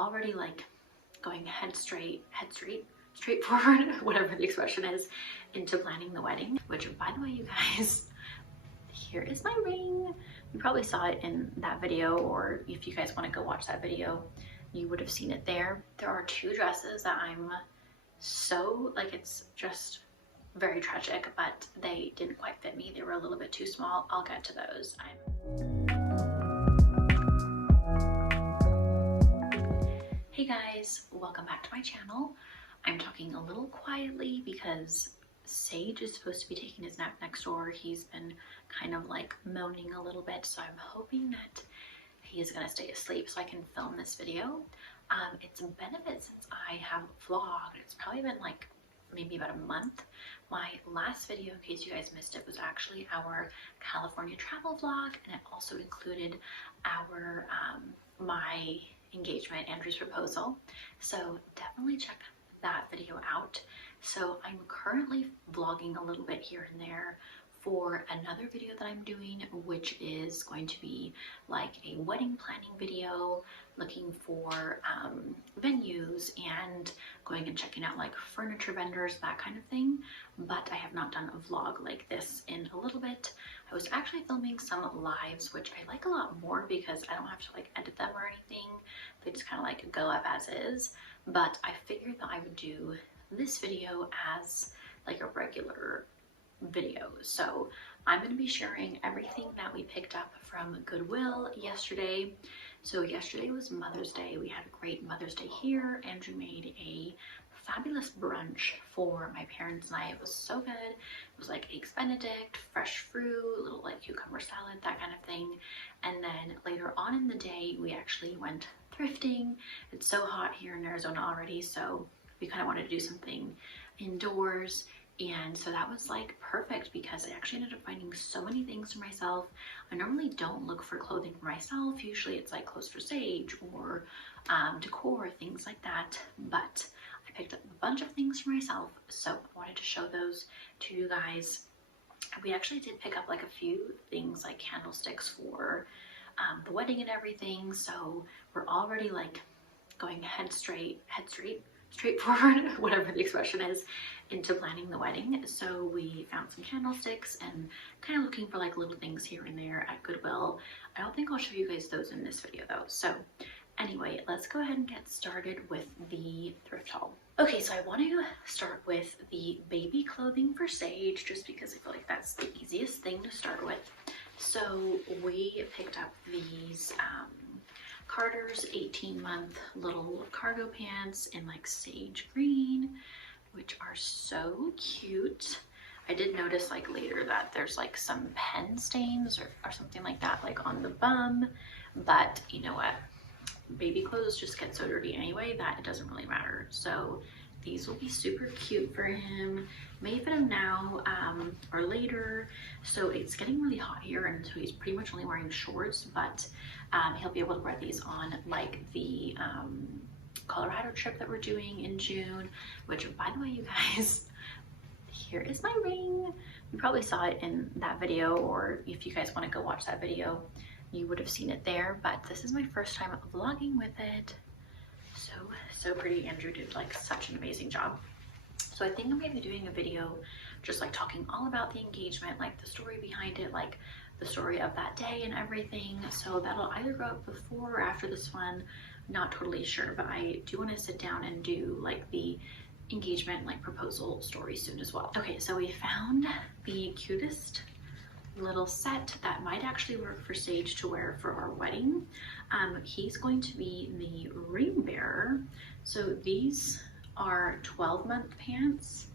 already like going straight forward, whatever the expression is, into planning the wedding. Which, by the way, you guys, here is my ring. You probably saw it in that video, or if you guys want to go watch that video, you would have seen it there. There are two dresses that I'm so like, it's just very tragic, but they didn't quite fit me. They were a little bit too small. I'll get to those. Hey guys, welcome back to my channel. I'm talking a little quietly because Sage is supposed to be taking his nap next door. He's been kind of like moaning a little bit, so I'm hoping that he is gonna stay asleep so I can film this video. It's been a bit since I have vlogged. It's probably been like maybe about a month. My last video, in case you guys missed it, was actually our California travel vlog, and it also included our my engagement, Andrew's proposal. So definitely check that video out. So I'm currently vlogging a little bit here and there for another video that I'm doing, which is going to be like a wedding planning video, looking for venues and going and checking out like furniture vendors, that kind of thing. But I have not done a vlog like this in a little bit. I was actually filming some lives, which I like a lot more because I don't have to like edit them or anything. They just kind of like go up as is. But I figured that I would do this video as like a regular video. So I'm going to be sharing everything that we picked up from Goodwill yesterday. So yesterday was Mother's Day. We had a great Mother's Day here. Andrew made a fabulous brunch for my parents and I. It was so good. It was like eggs benedict, fresh fruit, little like cucumber salad, that kind of thing. And then later on in the day, we actually went thrifting. It's so hot here in Arizona already, so we kind of wanted to do something indoors. And so that was like perfect because I actually ended up finding so many things for myself. I normally don't look for clothing for myself. Usually it's like clothes for Sage or decor, things like that. But I picked up a bunch of things for myself. So I wanted to show those to you guys. We actually did pick up like a few things like candlesticks for the wedding and everything. So we're already like going straight forward, whatever the expression is, into planning the wedding. So we found some candlesticks and kind of looking for like little things here and there at Goodwill. I don't think I'll show you guys those in this video though. So anyway, let's go ahead and get started with the thrift haul. Okay, so I want to start with the baby clothing for Sage, just because I feel like that's the easiest thing to start with. So we picked up these Carter's 18-month little cargo pants in like sage green, which are so cute. I did notice like later that there's like some pen stains or something like that like on the bum, but you know what, baby clothes just get so dirty anyway that it doesn't really matter. So these will be super cute for him. May fit him now or later. So it's getting really hot here, and so he's pretty much only wearing shorts, but he'll be able to wear these on like the Colorado trip that we're doing in June, which, by the way, you guys, here is my ring. You probably saw it in that video, or if you guys want to go watch that video, you would have seen it there. But this is my first time vlogging with it. So pretty. Andrew did like such an amazing job. So I think I'm going to be doing a video just like talking all about the engagement, like the story behind it, like the story of that day and everything. So that'll either go up before or after this one, not totally sure, but I do want to sit down and do like the engagement like proposal story soon as well. Okay, so we found the cutest little set that might actually work for Sage to wear for our wedding. He's going to be the ring bearer. So these are 12-month pants.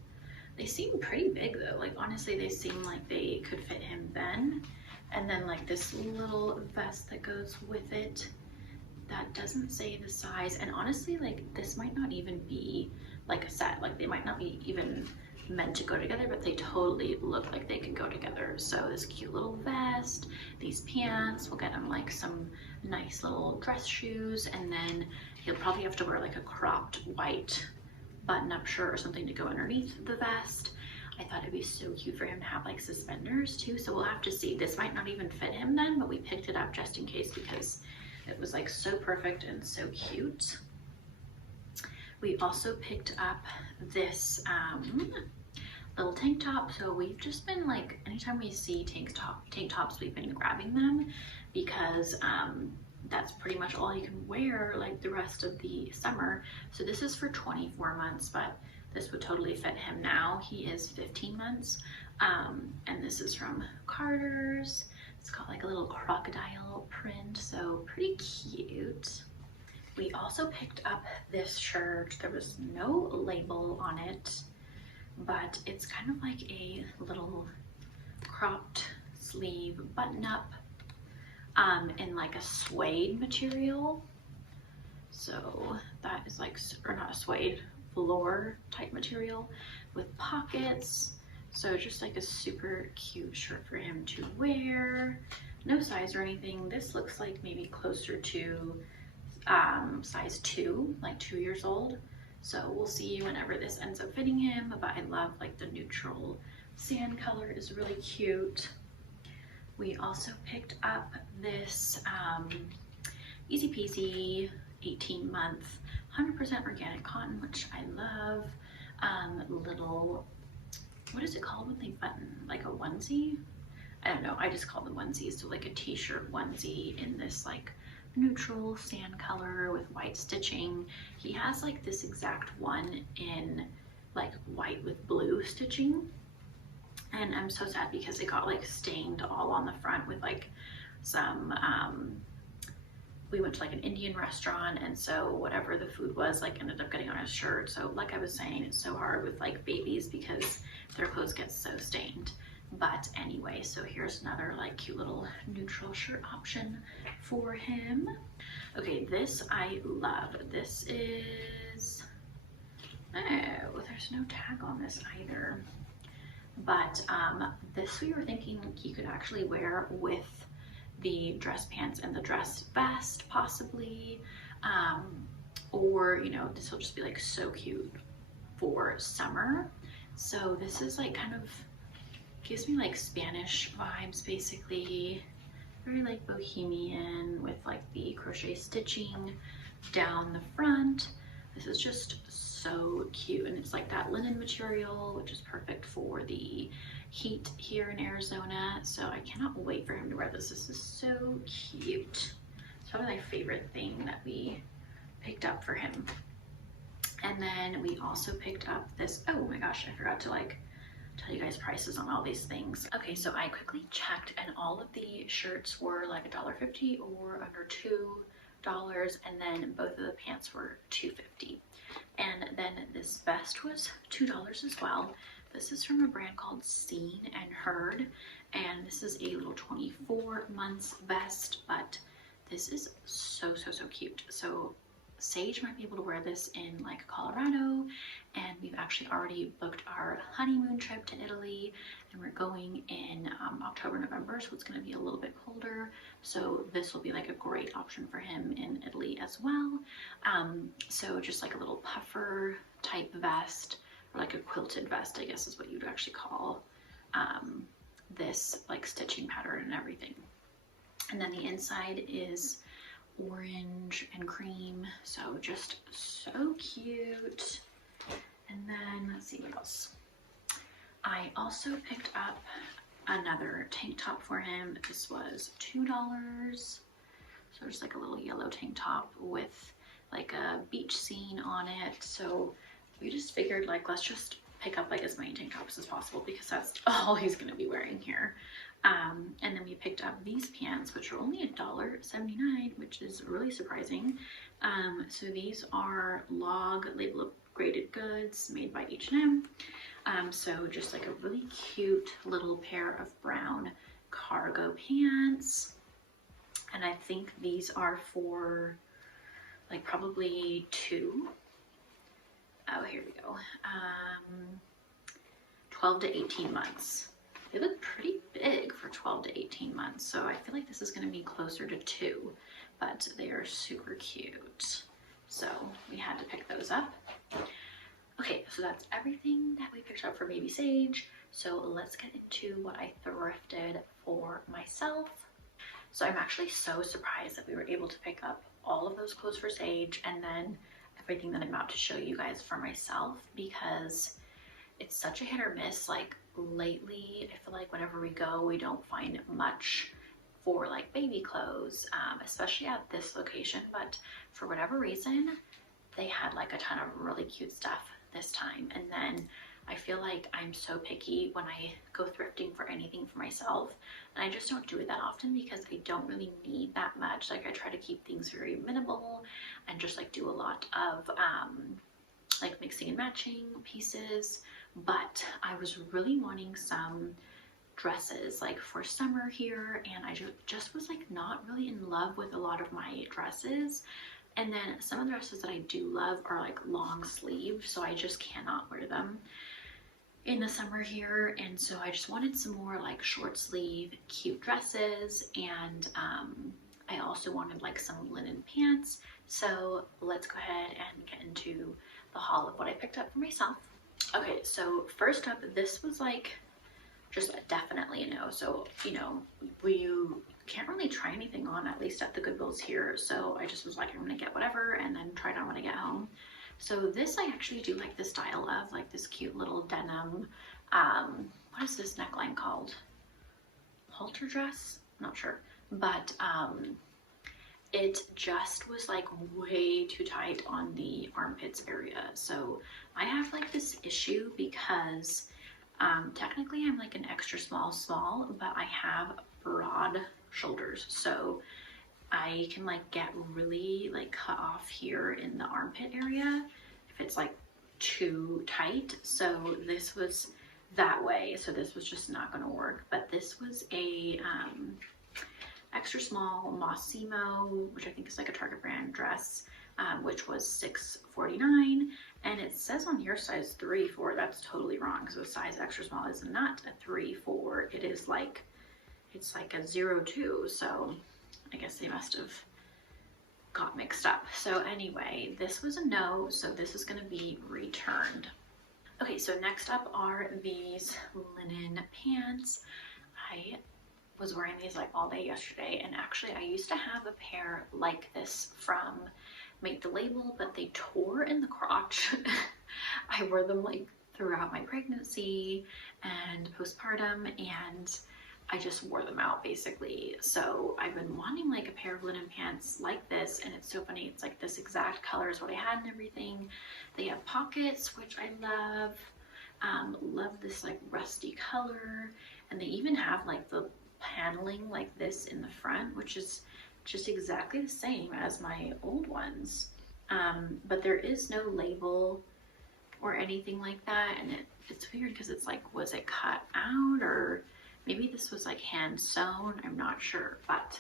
They seem pretty big though. Like honestly, they seem like they could fit him then. And then like this little vest that goes with it that doesn't say the size. And honestly, like this might not even be like a set. Like they might not be even meant to go together, but they totally look like they could go together. So this cute little vest, these pants, we'll get him like some nice little dress shoes, and then he'll probably have to wear like a cropped white button-up shirt or something to go underneath the vest. I thought it'd be so cute for him to have like suspenders too, so we'll have to see. This might not even fit him then, but we picked it up just in case because it was like so perfect and so cute. We also picked up this little tank top. So we've just been like, anytime we see tank tops, we've been grabbing them because that's pretty much all you can wear like the rest of the summer. So this is for 24 months, but this would totally fit him now. He is 15 months. And this is from Carter's. It's got like a little crocodile print, so pretty cute. We also picked up this shirt. There was no label on it, but it's kind of like a little cropped sleeve button up in like a suede material. So that is like, or not a suede, velour type material with pockets. So just like a super cute shirt for him to wear. No size or anything. This looks like maybe closer to size 2, like 2 years old. So we'll see whenever this ends up fitting him, but I love like the neutral sand color is really cute. We also picked up this easy peasy 18-month 100% organic cotton, which I love. Little, what is it called when they button, like a onesie? I don't know, I just call them onesies. So like a t-shirt onesie in this like neutral sand color with white stitching. He has like this exact one in like white with blue stitching, and I'm so sad because it got like stained all on the front with like some we went to like an Indian restaurant, and so whatever the food was like ended up getting on his shirt. So like I was saying, it's so hard with like babies because their clothes get so stained. But anyway, so here's another like cute little neutral shirt option for him. Okay, this I love. This is, oh, there's no tag on this either. But this we were thinking he could actually wear with the dress pants and the dress vest possibly, or you know, this will just be like so cute for summer. So this is like kind of gives me like Spanish vibes basically, very like bohemian with like the crochet stitching down the front. This is just so cute, and it's like that linen material, which is perfect for the heat here in Arizona. So I cannot wait for him to wear this. This is so cute. It's probably my favorite thing that we picked up for him. And then we also picked up this, oh my gosh, I forgot to like tell you guys prices on all these things. Okay, so I quickly checked and all of the shirts were like $1.50 or under $2, and then both of the pants were $2.50. And then this vest was $2 as well. This is from a brand called Seen and Heard, and this is a little 24 months vest, but this is so cute. So Sage might be able to wear this in like Colorado, and we've actually already booked our honeymoon trip to Italy, and we're going in October, November, so it's going to be a little bit colder. So this will be like a great option for him in Italy as well. So just like a little puffer type vest, or like a quilted vest, I guess is what you'd actually call this like stitching pattern and everything. And then the inside is orange and cream, so just so cute. And then let's see what else. I also picked up another tank top for him. This was $2, so just like a little yellow tank top with like a beach scene on it. So we just figured like let's just pick up like as many tank tops as possible because that's all he's going to be wearing here. And then we picked up these pants, which are only $1.79, which is really surprising. So these are log label graded goods made by H&M. So just like a really cute little pair of brown cargo pants. And I think these are for like probably 2. Oh, here we go. 12 to 18 months. They look pretty big for 12 to 18 months, so I feel like this is going to be closer to 2, but they are super cute. So we had to pick those up. Okay, so that's everything that we picked up for baby Sage. So let's get into what I thrifted for myself. So I'm actually so surprised that we were able to pick up all of those clothes for Sage, and then I everything that I'm about to show you guys for myself, because it's such a hit or miss. Like lately, I feel like whenever we go, we don't find much for like baby clothes, especially at this location. But for whatever reason, they had like a ton of really cute stuff this time. And then I feel like I'm so picky when I go thrifting for anything for myself, and I just don't do it that often because I don't really need that much. Like I try to keep things very minimal and just like do a lot of like mixing and matching pieces. But I was really wanting some dresses like for summer here, and I just was like not really in love with a lot of my dresses. And then some of the dresses that I do love are like long sleeve, so I just cannot wear them in the summer here. And so I just wanted some more like short sleeve cute dresses, and I also wanted like some linen pants. So let's go ahead and get into the haul of what I picked up for myself. Okay, so first up, this was like just definitely a no. So, you know, you can't really try anything on, at least at the Goodwills here. So I just was like, I'm gonna get whatever and then try it on when I get home. So this, I actually do like the style of, like this cute little denim, what is this neckline called? Halter dress? I'm not sure. But it just was like way too tight on the armpits area. So I have like this issue because technically I'm like an extra small, but I have broad shoulders. So I can like get really like cut off here in the armpit area if it's like too tight. So this was that way. So this was just not gonna work. But this was a extra small Mossimo, which I think is like a Target brand dress, which was $6.49, and it says on here size 3-4. That's totally wrong. So size extra small is not a 3-4. It is like, it's like a 0-2. So I guess they must have got mixed up. So anyway, this was a no. So this is going to be returned. Okay, so next up are these linen pants. I was wearing these like all day yesterday, and actually I used to have a pair like this from Make the Label, but they tore in the crotch. I wore them like throughout my pregnancy and postpartum, and I just wore them out basically. So I've been wanting like a pair of linen pants like this, and it's so funny, it's like this exact color is what I had and everything. They have pockets, which I love. Love this like rusty color, and they even have like the paneling like this in the front, which is just exactly the same as my old ones. But there is no label or anything like that, and it's weird because it's like, was it cut out, or maybe this was like hand sewn? I'm not sure, but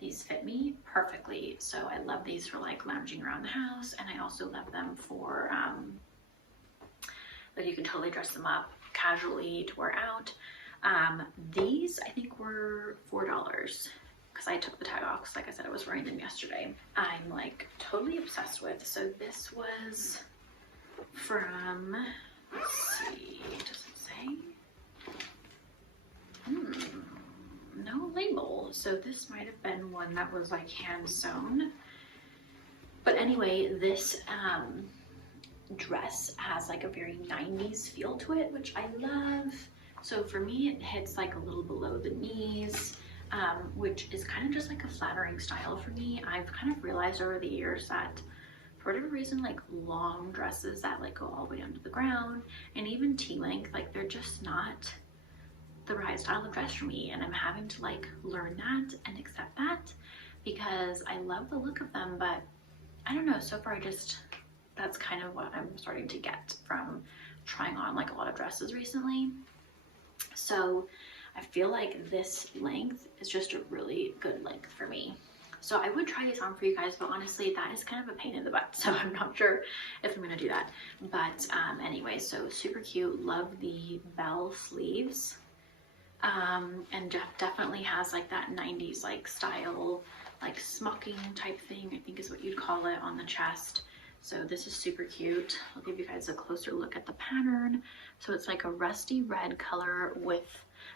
these fit me perfectly. So I love these for like lounging around the house, and I also love them for like you can totally dress them up casually to wear out. These I think were $4 because I took the tag off because like I said, I was wearing them yesterday. I'm like totally obsessed with. So this was from, let's see, does it say? No label. So this might have been one that was like hand sewn. But anyway, this dress has like a very 90s feel to it, which I love. So for me, it hits like a little below the knees, which is kind of just like a flattering style for me. I've kind of realized over the years that for whatever reason, like long dresses that like go all the way down to the ground, and even T-length, like they're just not the right style of dress for me. And I'm having to like learn that and accept that because I love the look of them. But I don't know, so far that's kind of what I'm starting to get from trying on like a lot of dresses recently. So I feel like this length is just a really good length for me. So I would try these on for you guys, but honestly, that is kind of a pain in the butt. So I'm not sure if I'm gonna do that. But anyway, so super cute. Love the bell sleeves. And definitely has like that 90s like style, like smocking type thing, I think is what you'd call it, on the chest. So this is super cute. I'll give you guys a closer look at the pattern. So it's like a rusty red color with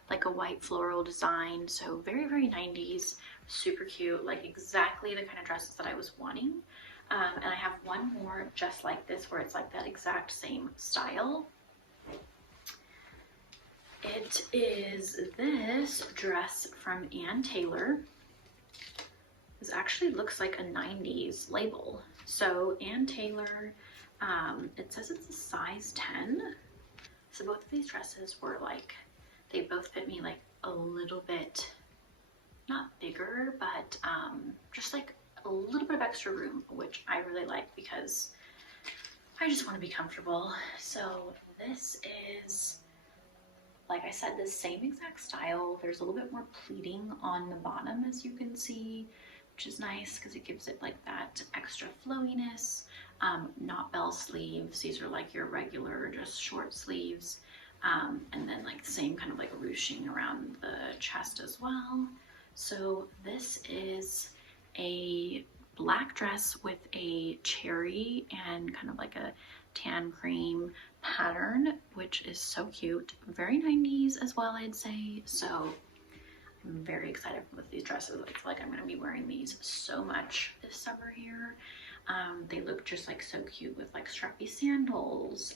like a white floral design. So very, very 90s, super cute, like exactly the kind of dresses that I was wanting. And I have one more more just like this, where it's like that exact same style. It is this dress from Ann Taylor. This actually looks like a 90s label. So Ann Taylor, it says it's a size 10. So both of these dresses were like, they both fit me like a little bit, not bigger, but just like a little bit of extra room, which I really like because I just want to be comfortable. So this is, like I said, the same exact style. There's a little bit more pleating on the bottom, as you can see, which is nice because it gives it like that extra flowiness. Not bell sleeves. These are like your regular, just short sleeves. And then like the same kind of like ruching around the chest as well. So this is a black dress with a cherry and kind of like a tan cream pattern, which is so cute. Very 90s as well, I'd say. So I'm very excited with these dresses. I feel like I'm going to be wearing these so much this summer here. They look just like so cute with like strappy sandals,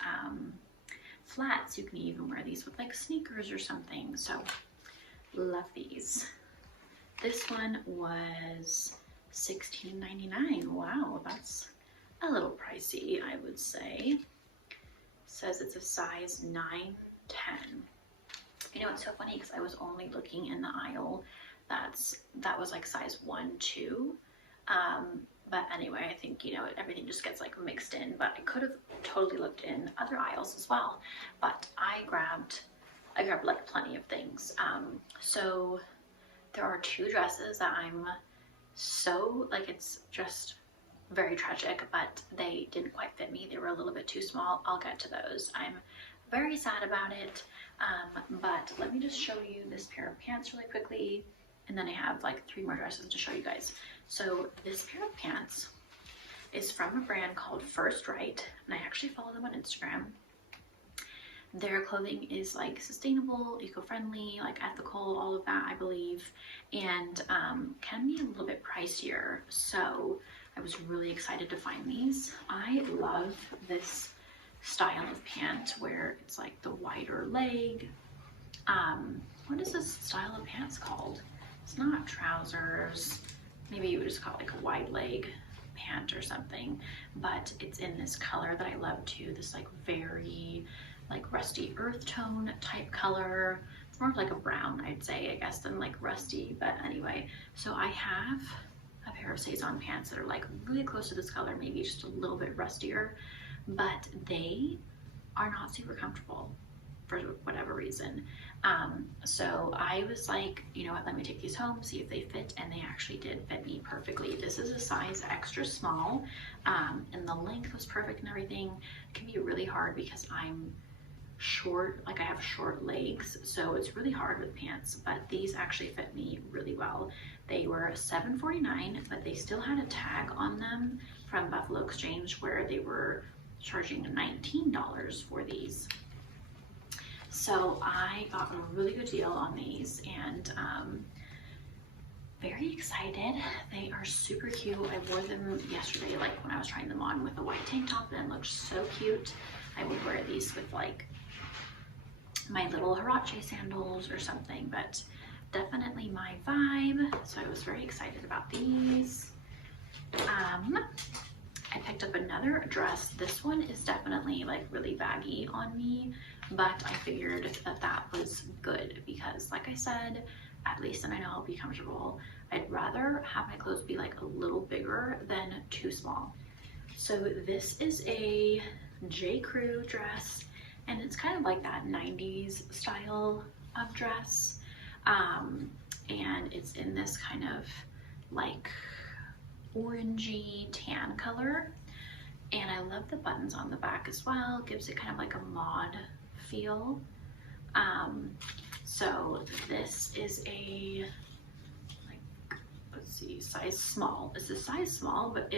flats. You can even wear these with like sneakers or something. So love these. This one was $16.99. Wow, that's a little pricey, I would say. It says it's a size 9-10. You know, it's so funny because I was only looking in the aisle that was like size 1-2. But anyway, I think, you know, everything just gets like mixed in, but I could have totally looked in other aisles as well. But I grabbed like plenty of things. So there are two dresses that I'm so, like, it's just very tragic, but they didn't quite fit me. They were a little bit too small. I'll get to those. I'm very sad about it. But let me just show you this pair of pants really quickly. And then I have like 3 more dresses to show you guys. So this pair of pants is from a brand called First Right, and I actually follow them on Instagram. Their clothing is like sustainable, eco-friendly, like ethical, all of that, I believe, and can be a little bit pricier. So I was really excited to find these. I love this style of pant where it's like the wider leg. What is this style of pants called? It's not trousers. Maybe you would just call it like a wide leg pant or something, but it's in this color that I love too. This like very like rusty earth tone type color. It's more of like a brown, I'd say, I guess, than like rusty, but anyway. So I have a pair of Saison pants that are like really close to this color, maybe just a little bit rustier, but they are not super comfortable for whatever reason. So I was like, you know what, let me take these home, see if they fit, and they actually did fit me perfectly. This is a size extra small, and the length was perfect and everything. It can be really hard because I'm short, like I have short legs, so it's really hard with pants, but these actually fit me really well. They were $7.49, but they still had a tag on them from Buffalo Exchange where they were charging $19 for these. So I got a really good deal on these, and very excited. They are super cute. I wore them yesterday, like when I was trying them on with a white tank top, and it looked so cute. I would wear these with like my little Huarache sandals or something, but definitely my vibe. So I was very excited about these. I picked up another dress. This one is definitely like really baggy on me, but I figured that that was good because, like I said, at least then I know I'll be comfortable. I'd rather have my clothes be like a little bigger than too small. So this is a J. Crew dress, and it's kind of like that 90s style of dress. And it's in this kind of like orangey tan color, and I love the buttons on the back as well. It gives it kind of like a mod feel. So this is a, like, let's see, size small. It's a size small, but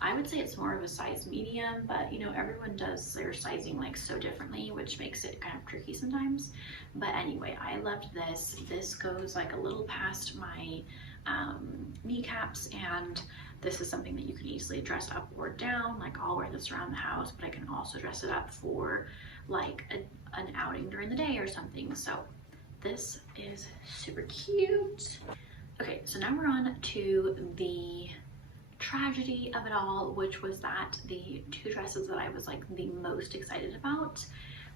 I would say it's more of a size medium, but you know, everyone does their sizing like so differently, which makes it kind of tricky sometimes. But anyway, I loved this. This goes like a little past my kneecaps, and this is something that you can easily dress up or down. Like I'll wear this around the house, but I can also dress it up for like an outing during the day or something. So this is super cute. Okay, so now we're on to the tragedy of it all, which was that the two dresses that I was like the most excited about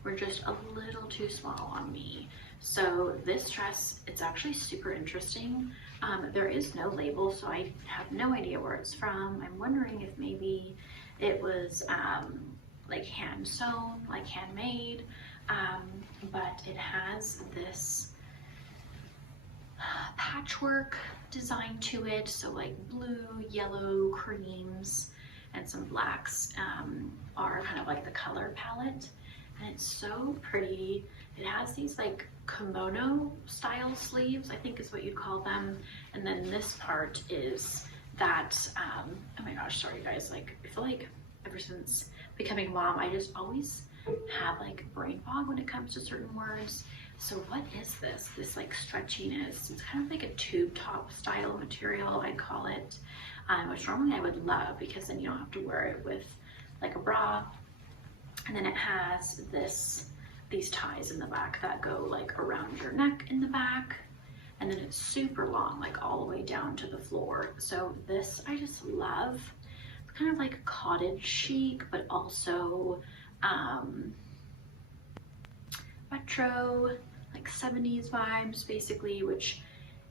were just a little too small on me. So this dress, it's actually super interesting. There is no label, so I have no idea where it's from. I'm wondering if maybe it was like hand sewn, like handmade, but it has this patchwork design to it. So like blue, yellow, creams, and some blacks are kind of like the color palette. And it's so pretty. It has these like kimono style sleeves, I think is what you'd call them. And then this part is that, oh my gosh, sorry guys, like I feel like ever since becoming a mom, I just always have like brain fog when it comes to certain words. So what is this? This like stretchiness. It's kind of like a tube top style material, I'd call it, which normally I would love because then you don't have to wear it with like a bra. And then it has these ties in the back that go like around your neck in the back. And then it's super long, like all the way down to the floor. So this I just love. It's kind of like cottage chic, but also retro, like 70s vibes basically, which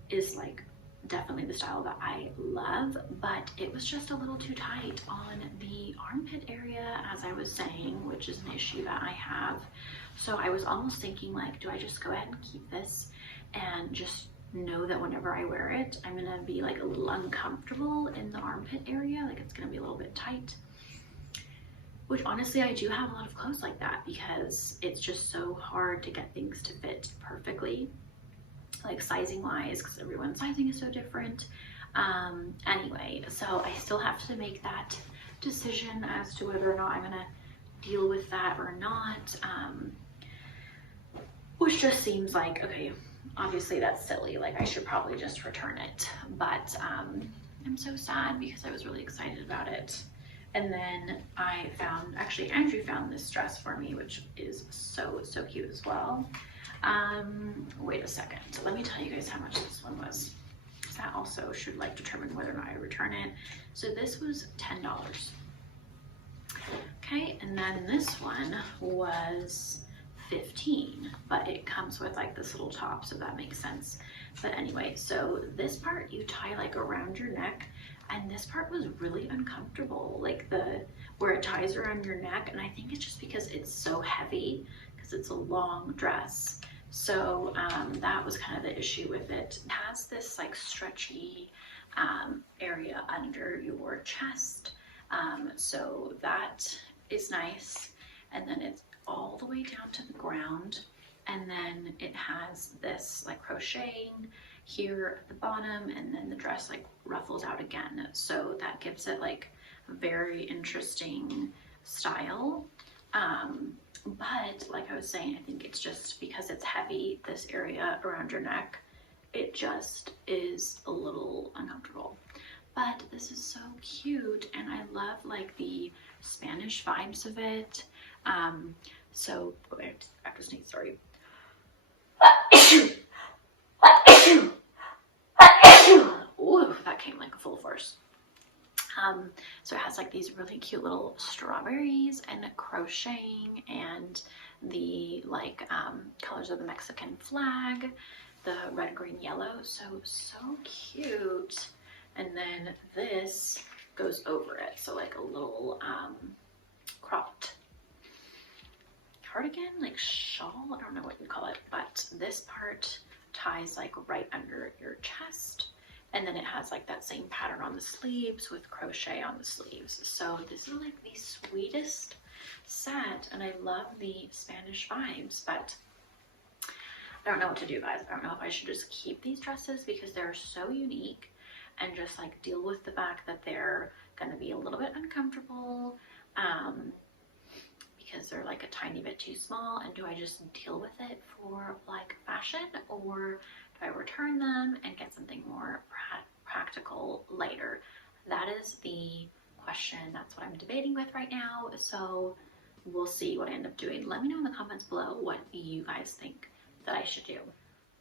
is like definitely the style that I love, but it was just a little too tight on the armpit area, as I was saying, which is an issue that I have. So I was almost thinking like, do I just go ahead and keep this and just know that whenever I wear it, I'm gonna be like a little uncomfortable in the armpit area, like it's gonna be a little bit tight. Which honestly, I do have a lot of clothes like that because it's just so hard to get things to fit perfectly, like sizing wise, because everyone's sizing is so different. Anyway, so I still have to make that decision as to whether or not I'm gonna deal with that or not, which just seems like, okay, obviously that's silly, like I should probably just return it, but I'm so sad because I was really excited about it. And then I found, actually Andrew found this dress for me, which is so cute as well. Wait a second, let me tell you guys how much this one was. That also should like determine whether or not I return it. So this was $10. Okay, and then this one was 15, but it comes with like this little top, so that makes sense. But anyway, so this part you tie like around your neck, and this part was really uncomfortable, like where it ties around your neck, and I think it's just because it's so heavy because it's a long dress. So that was kind of the issue with it. It has this like stretchy area under your chest, so that is nice. And then it's all the way down to the ground, and then it has this like crocheting here at the bottom, and then the dress like ruffles out again, so that gives it like a very interesting style. But like I was saying, I think it's just because it's heavy, this area around your neck, it just is a little uncomfortable. But this is so cute, and I love like the Spanish vibes of it. So I have to sneeze, sorry. Ooh, that came like a full force. So it has like these really cute little strawberries and crocheting and the like colors of the Mexican flag, the red, green, yellow. So cute. And then this goes over it, so like a little cropped cardigan, like shawl, I don't know what you call it, but this part ties like right under your chest, and then it has like that same pattern on the sleeves with crochet on the sleeves. So this is like the sweetest set, and I love the Spanish vibes, but I don't know what to do, guys. I don't know if I should just keep these dresses because they're so unique and just like deal with the fact that they're gonna be a little bit uncomfortable, because they're like a tiny bit too small, and do I just deal with it for like fashion, or do I return them and get something more practical later? That is the question. That's what I'm debating with right now. So we'll see what I end up doing. Let me know in the comments below what you guys think that I should do.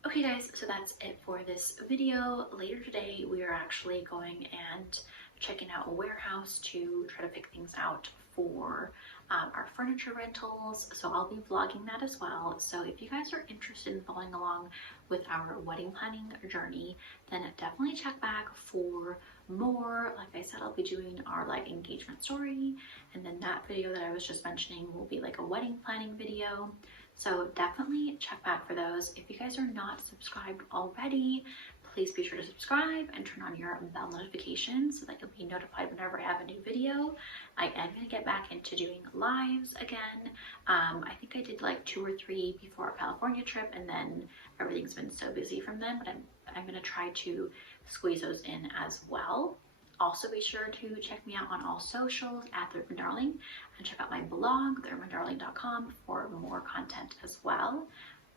Okay guys, so that's it for this video. Later today, we are actually going and checking out a warehouse to try to pick things out for our furniture rentals. So I'll be vlogging that as well. So if you guys are interested in following along with our wedding planning journey, then definitely check back for more. Like I said, I'll be doing our like engagement story, and then that video that I was just mentioning will be like a wedding planning video. So definitely check back for those. If you guys are not subscribed already, please be sure to subscribe and turn on your bell notifications so that you'll be notified whenever I have a new video. I am going to get back into doing lives again. I think I did like 2 or 3 before our California trip, and then everything's been so busy from then, but I'm going to try to squeeze those in as well. Also, be sure to check me out on all socials at Thrift Darling, and check out my blog, thriftdarling.com, for more content as well.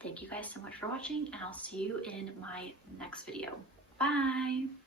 Thank you guys so much for watching, and I'll see you in my next video. Bye!